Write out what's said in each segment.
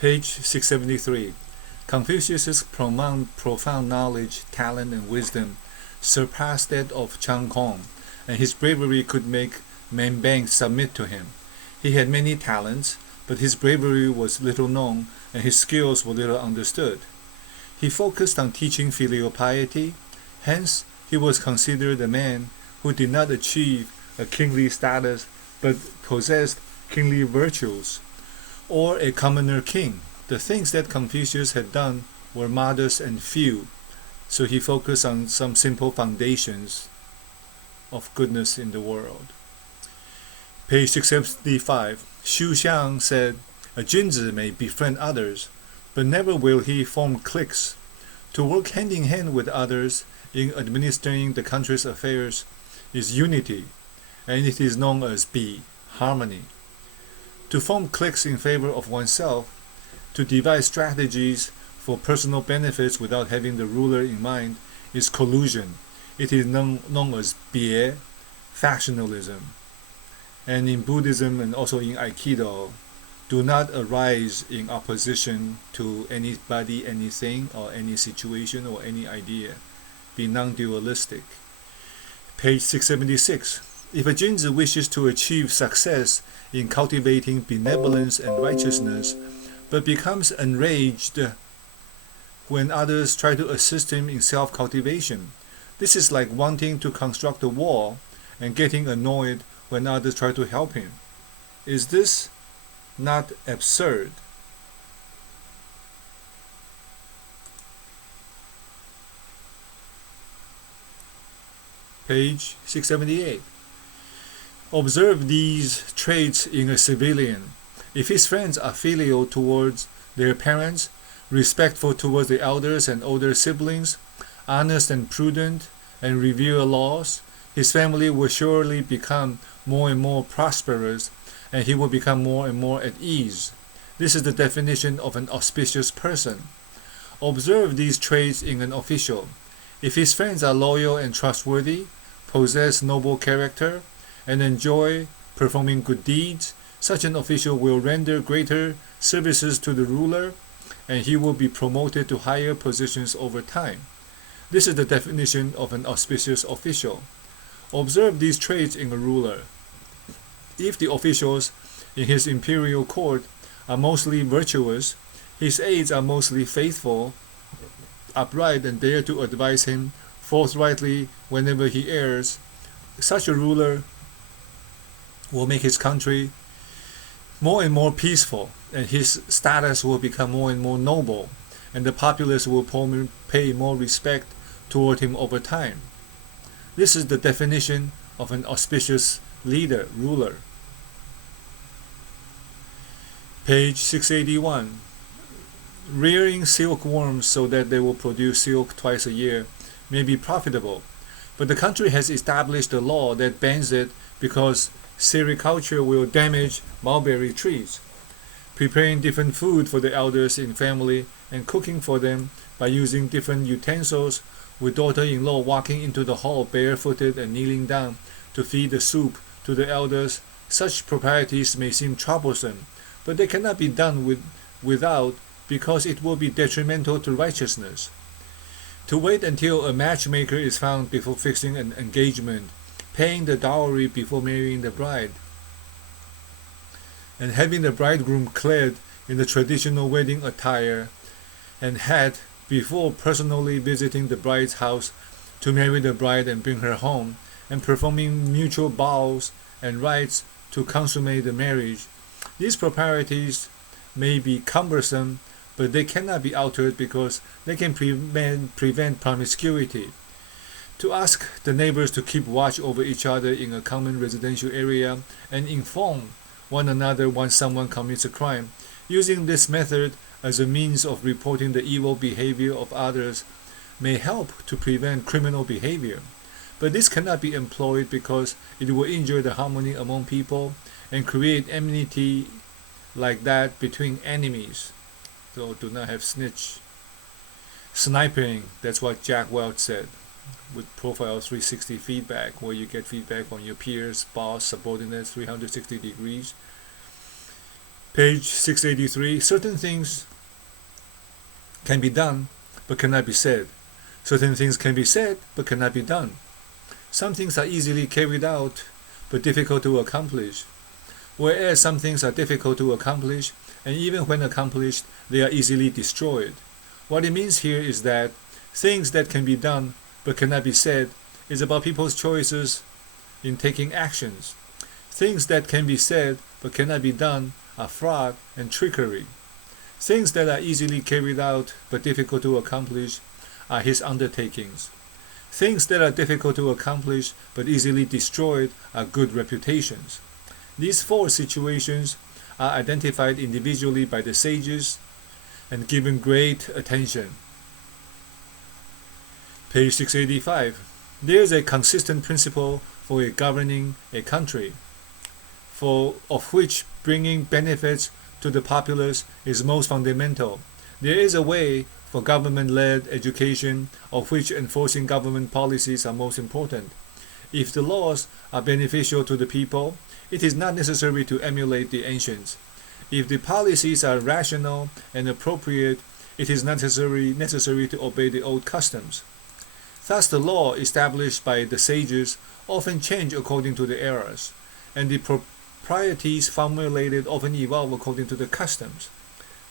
Page 673. Confucius's profound knowledge, talent, and wisdom surpassed that of Chang Kong, and his bravery could make Bang submit to him. He had many talents, but his bravery was little known, and his skills were little understood. He focused on teaching filial piety, hence he was considered a man who did not achieve a kingly status but possessed kingly virtues, or a commoner king. The things that Confucius had done were modest and few, so he focused on some simple foundations of goodness in the world. Page 675. Xu Xiang said, "A Junzi may befriend others, but never will he form cliques. To work hand in hand with others in administering the country's affairs is unity, and it is known as Bi, harmony. To form cliques in favor of oneself, to devise strategies for personal benefits without having the ruler in mind, is collusion. It is known as Bie, factionalism. And in Buddhism and also in Aikido, do not arise in opposition to anybody, anything, or any situation or any idea. Be non-dualistic." Page 676. If a Junzi wishes to achieve success in cultivating benevolence and righteousness, but becomes enraged when others try to assist him in self-cultivation, this is like wanting to construct a wall and getting annoyed when others try to help him. Is this not absurd? Page 678. Observe these traits in a civilian. If his friends are filial towards their parents, respectful towards the elders and older siblings, honest and prudent, and revere laws, his family will surely become more and more prosperous, and he will become more and more at ease. This is the definition of an auspicious person. Observe these traits in an official. If his friends are loyal and trustworthy, possess noble character, and enjoy performing good deeds, such an official will render greater services to the ruler, and he will be promoted to higher positions over time. This is the definition of an auspicious official. Observe these traits in a ruler. If the officials in his imperial court are mostly virtuous, his aides are mostly faithful, upright, and dare to advise him forthrightly whenever he errs, such a ruler will make his country more and more peaceful, and his status will become more and more noble, and the populace will pay more respect toward him over time. This is the definition of an auspicious leader, ruler. Page 681. Rearing silkworms so that they will produce silk twice a year may be profitable, but the country has established a law that bans it because sericulture will damage mulberry trees. Preparing different food for the elders in family and cooking for them by using different utensils, with daughter-in-law walking into the hall barefooted and kneeling down to feed the soup to the elders, such proprieties may seem troublesome, but they cannot be done without, because it will be detrimental to righteousness. To wait until a matchmaker is found before fixing an engagement, paying the dowry before marrying the bride, and having the bridegroom clad in the traditional wedding attire and hat before personally visiting the bride's house to marry the bride and bring her home, and performing mutual vows and rites to consummate the marriage. These proprieties may be cumbersome, but they cannot be altered because they can prevent promiscuity. To ask the neighbors to keep watch over each other in a common residential area and inform one another once someone commits a crime, using this method as a means of reporting the evil behavior of others, may help to prevent criminal behavior. But this cannot be employed because it will injure the harmony among people and create enmity like that between enemies. So do not have sniping. That's what Jack Welch said with Profile 360 feedback, where you get feedback on your peers, boss, subordinates, 360 degrees. Page 683. Certain things can be done but cannot be said. Certain things can be said but cannot be done. Some things are easily carried out but difficult to accomplish, whereas some things are difficult to accomplish, and even when accomplished, they are easily destroyed. What it means here is that things that can be done but cannot be said is about people's choices in taking actions. Things that can be said but cannot be done are fraud and trickery. Things that are easily carried out but difficult to accomplish are his undertakings. Things that are difficult to accomplish but easily destroyed are good reputations. These four situations are identified individually by the sages and given great attention. Page 685. There is a consistent principle for governing a country, of which bringing benefits to the populace is most fundamental. There is a way for government-led education, of which enforcing government policies are most important. If the laws are beneficial to the people, it is not necessary to emulate the ancients. If the policies are rational and appropriate, it is not necessary to obey the old customs. Thus the law established by the sages often change according to the eras, and the proprieties formulated often evolve according to the customs.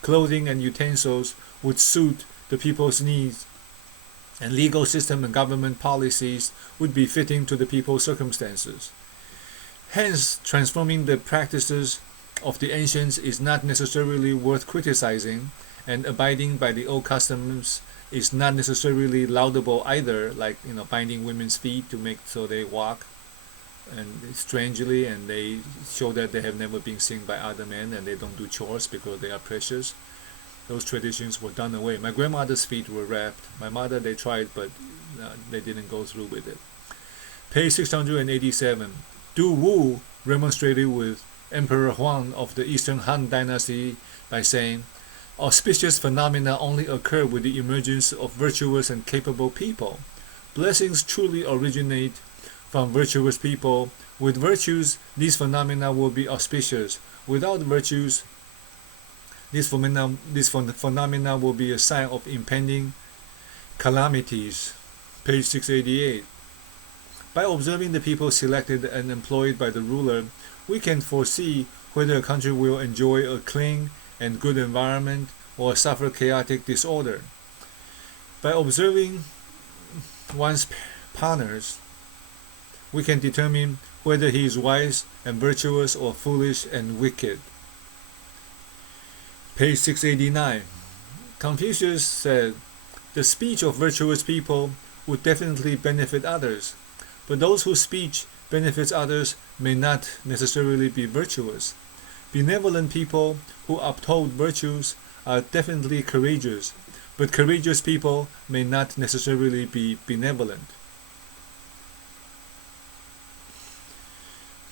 Clothing and utensils would suit the people's needs, and legal system and government policies would be fitting to the people's circumstances. Hence, transforming the practices of the ancients is not necessarily worth criticizing, and abiding by the old customs is not necessarily laudable either, like binding women's feet to make so they walk and strangely, and they show that they have never been seen by other men, and they don't do chores because they are precious. Those traditions were done away. My grandmother's feet were wrapped. My mother, they tried, but they didn't go through with it. Page 687. Du Wu remonstrated with Emperor Huang of the Eastern Han Dynasty by saying, "Auspicious phenomena only occur with the emergence of virtuous and capable people. Blessings truly originate from virtuous people. With virtues, these phenomena will be auspicious. Without virtues, these phenomena will be a sign of impending calamities." Page 688. By observing the people selected and employed by the ruler, we can foresee whether a country will enjoy a clean and good environment or suffer chaotic disorder. By observing one's partners, we can determine whether he is wise and virtuous or foolish and wicked. Page 689. Confucius said, "The speech of virtuous people would definitely benefit others, but those whose speech benefits others may not necessarily be virtuous. Benevolent people who uphold virtues are definitely courageous, but courageous people may not necessarily be benevolent."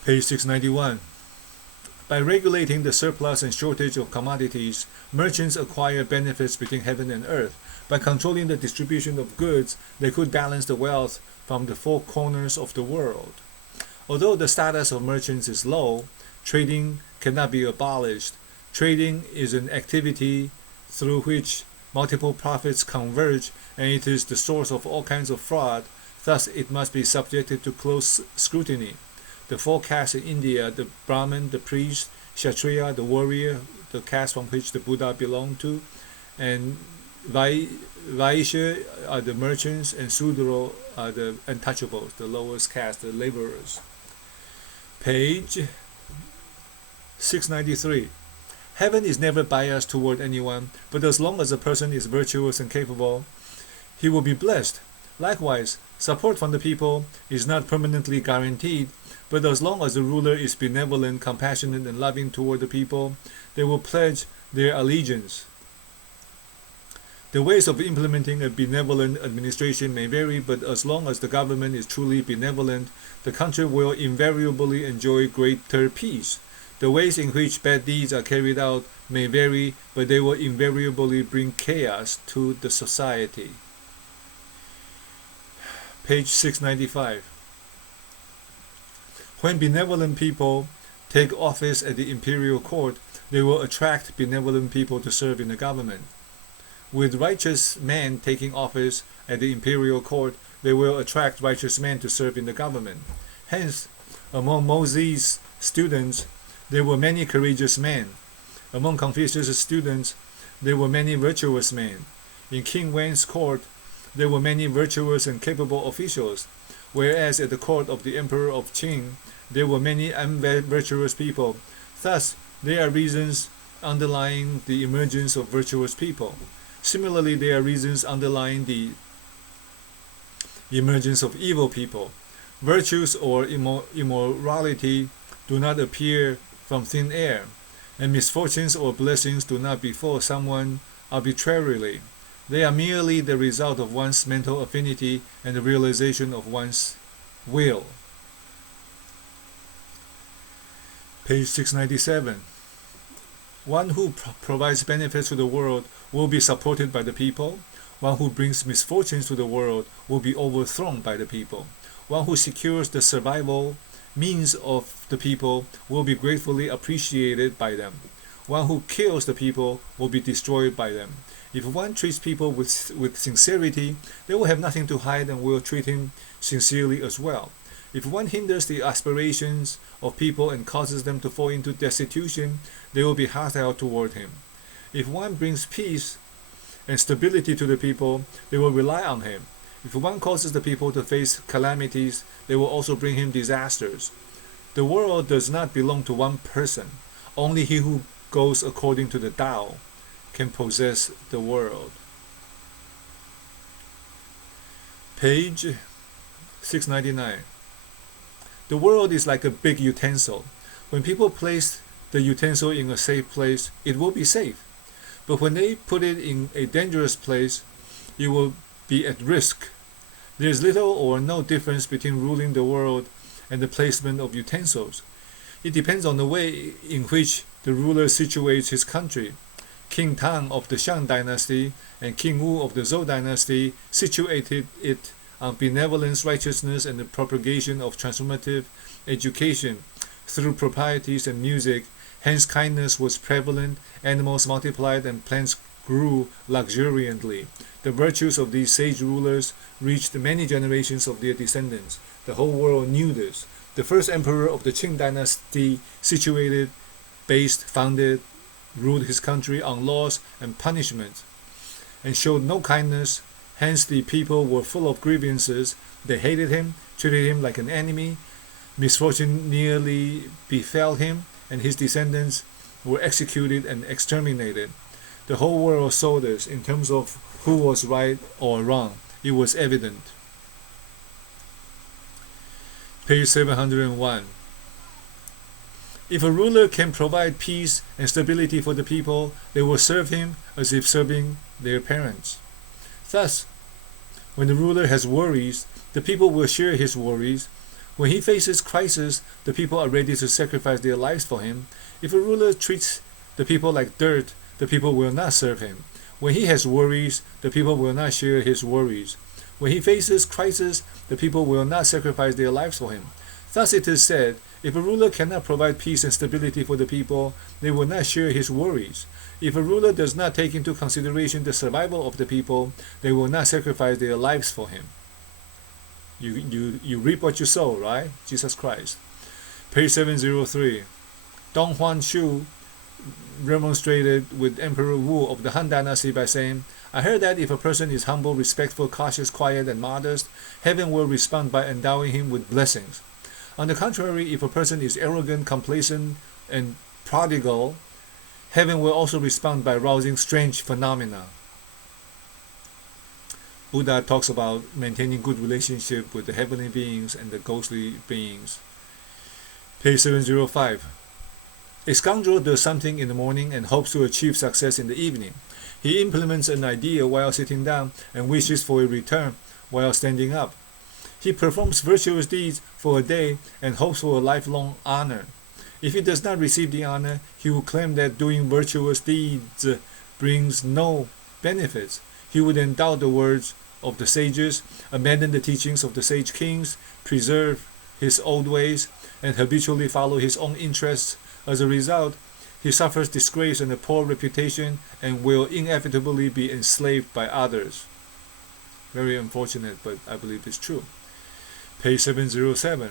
Page 691. By regulating the surplus and shortage of commodities, merchants acquire benefits between heaven and earth. By controlling the distribution of goods, they could balance the wealth from the four corners of the world. Although the status of merchants is low, trading cannot be abolished. Trading is an activity through which multiple profits converge, and it is the source of all kinds of fraud. Thus, it must be subjected to close scrutiny. The four castes in India, the Brahmin, the priest, Kshatriya, the warrior, the caste from which the Buddha belonged to, and Vaishya are the merchants, and Sudra are the untouchables, the lowest caste, the laborers. Page 693. Heaven is never biased toward anyone, but as long as a person is virtuous and capable, he will be blessed. Likewise, support from the people is not permanently guaranteed, but as long as the ruler is benevolent, compassionate, and loving toward the people, they will pledge their allegiance. The ways of implementing a benevolent administration may vary, but as long as the government is truly benevolent, the country will invariably enjoy greater peace. The ways in which bad deeds are carried out may vary, but they will invariably bring chaos to the society. Page 695. When benevolent people take office at the imperial court, they will attract benevolent people to serve in the government. With righteous men taking office at the imperial court, they will attract righteous men to serve in the government. Hence, among Moses' students, there were many courageous men. Among Confucius' students, there were many virtuous men. In King Wen's court, there were many virtuous and capable officials, whereas at the court of the Emperor of Qing, there were many unvirtuous people. Thus, there are reasons underlying the emergence of virtuous people. Similarly, there are reasons underlying the emergence of evil people. Virtues or immorality do not appear from thin air, and misfortunes or blessings do not befall someone arbitrarily. They are merely the result of one's mental affinity and the realization of one's will. Page 697. One who provides benefits to the world will be supported by the people. One who brings misfortunes to the world will be overthrown by the people. One who secures the survival means of the people will be gratefully appreciated by them. One who kills the people will be destroyed by them. If one treats people with sincerity, they will have nothing to hide and will treat him sincerely as well. If one hinders the aspirations of people and causes them to fall into destitution, they will be hostile toward him. If one brings peace and stability to the people, they will rely on him. If one causes the people to face calamities, they will also bring him disasters. The world does not belong to one person. Only he who goes according to the Tao can possess the world. Page 699. The world is like a big utensil. When people place the utensil in a safe place, it will be safe. But when they put it in a dangerous place, it will be at risk. There is little or no difference between ruling the world and the placement of utensils. It depends on the way in which the ruler situates his country. King Tang of the Shang dynasty and King Wu of the Zhou dynasty situated it on benevolence, righteousness, and the propagation of transformative education through proprieties and music. Hence kindness was prevalent, animals multiplied, and plants grew luxuriantly. The virtues of these sage rulers reached many generations of their descendants. The whole world knew this. The first emperor of the Qing dynasty situated, based, founded, ruled his country on laws and punishment, and showed no kindness. Hence the people were full of grievances. They hated him, treated him like an enemy. Misfortune nearly befell him, and his descendants were executed and exterminated. The whole world saw this. In terms of who was right or wrong, it was evident. Page 701. If a ruler can provide peace and stability for the people, they will serve him as if serving their parents. Thus, when the ruler has worries, the people will share his worries. When he faces crisis, the people are ready to sacrifice their lives for him. If a ruler treats the people like dirt, the people will not serve him. When he has worries, the people will not share his worries. When he faces crisis, the people will not sacrifice their lives for him. Thus it is said, if a ruler cannot provide peace and stability for the people, they will not share his worries. If a ruler does not take into consideration the survival of the people, they will not sacrifice their lives for him. You reap what you sow, right? Jesus Christ. Page 703. Dong Huanshu remonstrated with Emperor Wu of the Han Dynasty by saying, I heard that if a person is humble, respectful, cautious, quiet, and modest, heaven will respond by endowing him with blessings. On the contrary, if a person is arrogant, complacent, and prodigal, heaven will also respond by rousing strange phenomena. Buddha talks about maintaining good relationship with the heavenly beings and the ghostly beings. Page 705. A scoundrel does something in the morning and hopes to achieve success in the evening. He implements an idea while sitting down and wishes for a return while standing up. He performs virtuous deeds for a day and hopes for a lifelong honor. If he does not receive the honor, he will claim that doing virtuous deeds brings no benefits. He would endure the words of the sages, abandon the teachings of the sage kings, preserve his old ways, and habitually follow his own interests. As a result, he suffers disgrace and a poor reputation and will inevitably be enslaved by others. Very unfortunate, but I believe it's true. Page 707.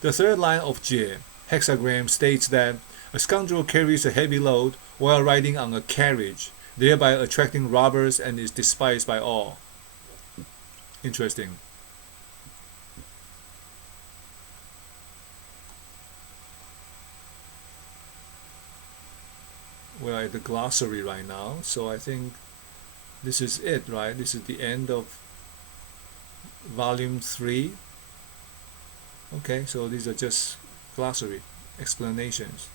The third line of Jie hexagram states that a scoundrel carries a heavy load while riding on a carriage, thereby attracting robbers and is despised by all. Interesting. We're at the glossary right now, so I think this is it, right? This is the end of volume 3. Okay, so these are just glossary explanations.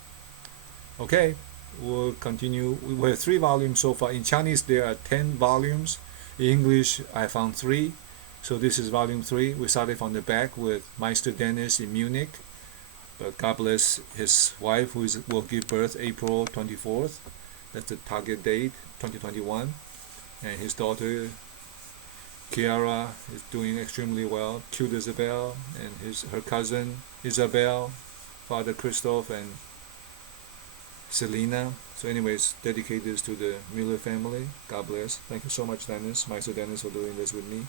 Okay, we'll continue. We have 3 volumes so far. In Chinese there are 10 volumes. In English I found 3. So this is volume 3. We started from the back with Meister Dennis in Munich. But God bless his wife, who will give birth April 24th. That's the target date, 2021. And his daughter Kiara is doing extremely well. Cute Isabel and her cousin Isabel, Father Christoph and Selena. So anyways, dedicate this to the Miller family. God bless. Thank you so much, Dennis, Meister Dennis, for doing this with me.